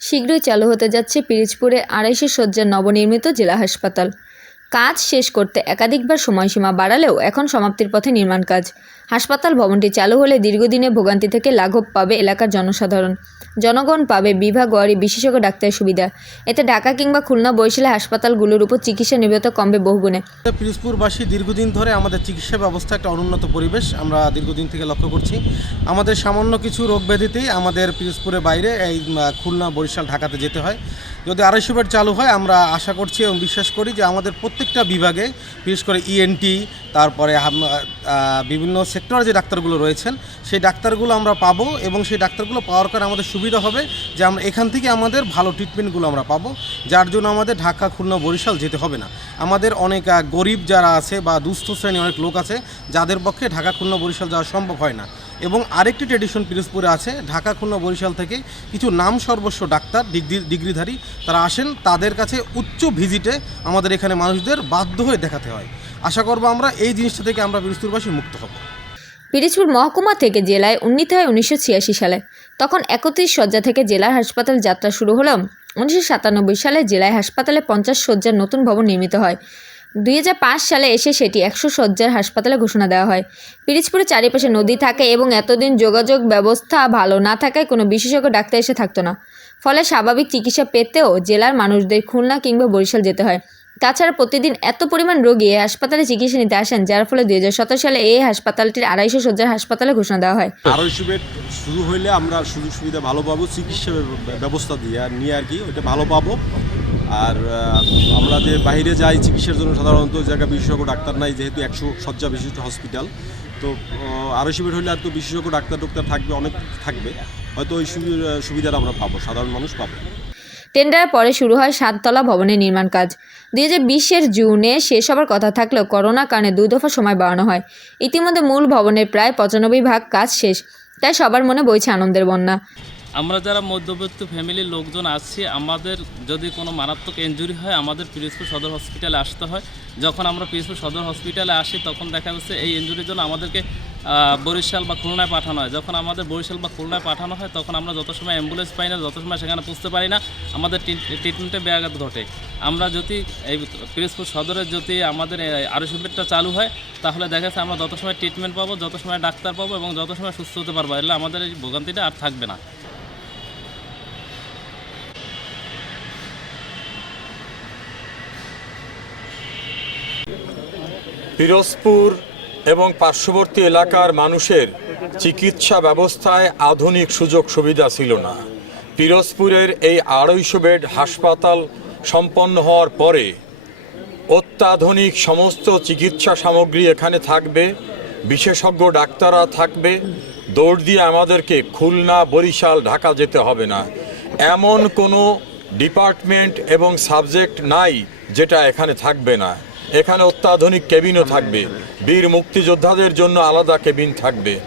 শীঘ্রই চালু হতে যাচ্ছে পিরিজপুরে আড়াইশো শয্যার নবনির্মিত জেলা হাসপাতাল। কাজ শেষ করতে একাধিকবার সময়সীমা বাড়ালেও এখন সমাপ্তির পথে নির্মাণ কাজ। হাসপাতাল ভবনটি চালু হলে দীর্ঘদিনে ভোগান্তি থেকে লাঘব পাবে এলাকার জনসাধারণ। জনগণ পাবে বিভাগ ওয়ারি বিশেষজ্ঞ ডাক্তারের সুবিধা। এতে ঢাকা কিংবা খুলনা বরিশালে হাসপাতালগুলোর উপর চিকিৎসা নির্ভরতা কমবে বহুগুণে পিরোজপুরবাসী দীর্ঘদিন ধরে আমাদের চিকিৎসা ব্যবস্থা একটা অনুন্নত পরিবেশ আমরা দীর্ঘদিন থেকে লক্ষ্য করছি। আমাদের সামান্য কিছু রোগ ব্যাধিতেই আমাদের পিরোজপুরের বাইরে এই খুলনা, বরিশাল, ঢাকাতে যেতে হয়। যদি আড়াইশো বেড চালু হয়, আমরা আশা করছি এবং বিশ্বাস করি যে আমাদের প্রত্যেকটা বিভাগে, বিশেষ করে ইএনটি তারপরে বিভিন্ন সেক্টরে যে ডাক্তারগুলো রয়েছেন, সেই ডাক্তারগুলো আমরা পাবো এবং সেই ডাক্তারগুলো পাওয়ার কারণে আমাদের সুবিধা হবে যে আমরা এখান থেকে আমাদের ভালো ট্রিটমেন্টগুলো আমরা পাবো, যার জন্য আমাদের ঢাকা, খুলনা, বরিশাল যেতে হবে না। আমাদের অনেক গরিব যারা আছে বা দুস্থ শ্রেণি অনেক লোক আছে, যাদের পক্ষে ঢাকা, খুলনা, বরিশাল যাওয়া সম্ভব হয় না। এবং আরেকটি ট্রেডিশন পিরোজপুরে আছে, ঢাকা, খুলনা, বরিশাল থেকে কিছু নাম সর্বস্ব ডাক্তার, ডিগ্রি, ডিগ্রিধারী, তারা আসেন, তাদের কাছে উচ্চ ভিজিটে আমাদের এখানে মানুষদের বাধ্য হয়ে দেখাতে হয়। আশা করব আমরা এই জিনিসটা থেকে আমরা পিরোজপুরবাসী মুক্ত হব। পিরিজপুর মহকুমা থেকে জেলায় উন্নীত হয় উনিশশো ছিয়াশি সালে। তখন একত্রিশ শয্যা থেকে জেলার হাসপাতাল যাত্রা শুরু হলেও, উনিশশো সালে জেলায় হাসপাতালে পঞ্চাশ শয্যার নতুন ভবন নির্মিত হয়। দুই হাজার পাঁচ সালে এসে সেটি একশো শয্যার হাসপাতালে ঘোষণা দেওয়া হয়। পিরিজপুরের চারিপাশে নদী থাকে এবং এতদিন যোগাযোগ ব্যবস্থা ভালো না থাকায় কোনো বিশেষজ্ঞ ডাক্তার এসে থাকতো না। ফলে স্বাভাবিক চিকিৎসা পেতেও জেলার মানুষদের খুলনা কিংবা বরিশাল যেতে হয়। তাছাড়া প্রতিদিন এত পরিমাণ রোগী এই হাসপাতালে চিকিৎসা নিতে আসেন, যার ফলে দুই হাজার সতেরো সালে এই হাসপাতালটির আড়াইশো শয্যার হাসপাতালে ঘোষণা দেওয়া হয়। আড়াইশো বেড শুরু হইলে আমরা সুযোগ সুবিধা ভালো পাবো, চিকিৎসা ব্যবস্থা দিয়ে, নিয়ে আর কি, ওইটা ভালো পাবো। আর আমরা যে বাইরে যাই চিকিৎসার জন্য সাধারণত জায়গায় বিশেষজ্ঞ ডাক্তার নাই, যেহেতু একশো শয্যা বিশিষ্ট হসপিটাল তো আড়াইশো বেড হলে আর তো বিশেষজ্ঞ ডাক্তার ডাক্তার থাকবে, অনেক থাকবে। হয়তো ওই সুবি- সুবিধাটা আমরা পাবো, সাধারণ মানুষ পাবো। টেন্ডারের পরে শুরু হয় সাততলা ভবনের নির্মাণ কাজ। দুই হাজার বিশের জুনে শেষ হবার কথা থাকলেও করোনা কারণে দুই দফা সময় বাড়ানো হয়। ইতিমধ্যে মূল ভবনের প্রায় পঁচানব্বই ভাগ কাজ শেষ, তাই সবার মনে বইছে আনন্দের বন্যা। আমরা যারা মধ্যবিত্ত ফ্যামিলির লোকজন আছি, আমাদের যদি কোনো মারাত্মক ইনজুরি হয়, আমাদের পিরিজপুর সদর হসপিটালে আসতে হয়। যখন আমরা পিরিজপুর সদর হসপিটালে আসি, তখন দেখা যাচ্ছে এই ইঞ্জুরির জন্য আমাদেরকে বরিশাল বা খুলনায় পাঠানো হয়। যখন আমাদের বরিশাল বা খুলনায় পাঠানো হয়, তখন আমরা যত সময় অ্যাম্বুলেন্স পাই না, যত সময় সেখানে পুষতে পারি না, আমাদের ট্রিটমেন্টে ব্যাঘাত ঘটে। আমরা যদি এই পিরিজপুর সদরে যদি আমাদের আরও বেডটা চালু হয়, তাহলে দেখা যাচ্ছে আমরা যত সময় ট্রিটমেন্ট পাবো, যত সময় ডাক্তার পাবো এবং যত সময় সুস্থ হতে পারব এলে আমাদের এই ভোগান্তিটা আর থাকবে না। পিরোজপুর এবং পার্শ্ববর্তী এলাকার মানুষের চিকিৎসা ব্যবস্থায় আধুনিক সুযোগ সুবিধা ছিল না। পিরোজপুরের এই আড়াইশো বেড হাসপাতাল সম্পন্ন হওয়ার পরে অত্যাধুনিক সমস্ত চিকিৎসা সামগ্রী এখানে থাকবে, বিশেষজ্ঞ ডাক্তাররা থাকবে, দৌড় দিয়ে আমাদেরকে খুলনা, বরিশাল, ঢাকা যেতে হবে না। এমন কোনো ডিপার্টমেন্ট এবং সাবজেক্ট নাই যেটা এখানে থাকবে না। এখানে অত্যাধুনিক কেবিনও থাকবে। বীর মুক্তিযোদ্ধাদের জন্য আলাদা কেবিন থাকবে।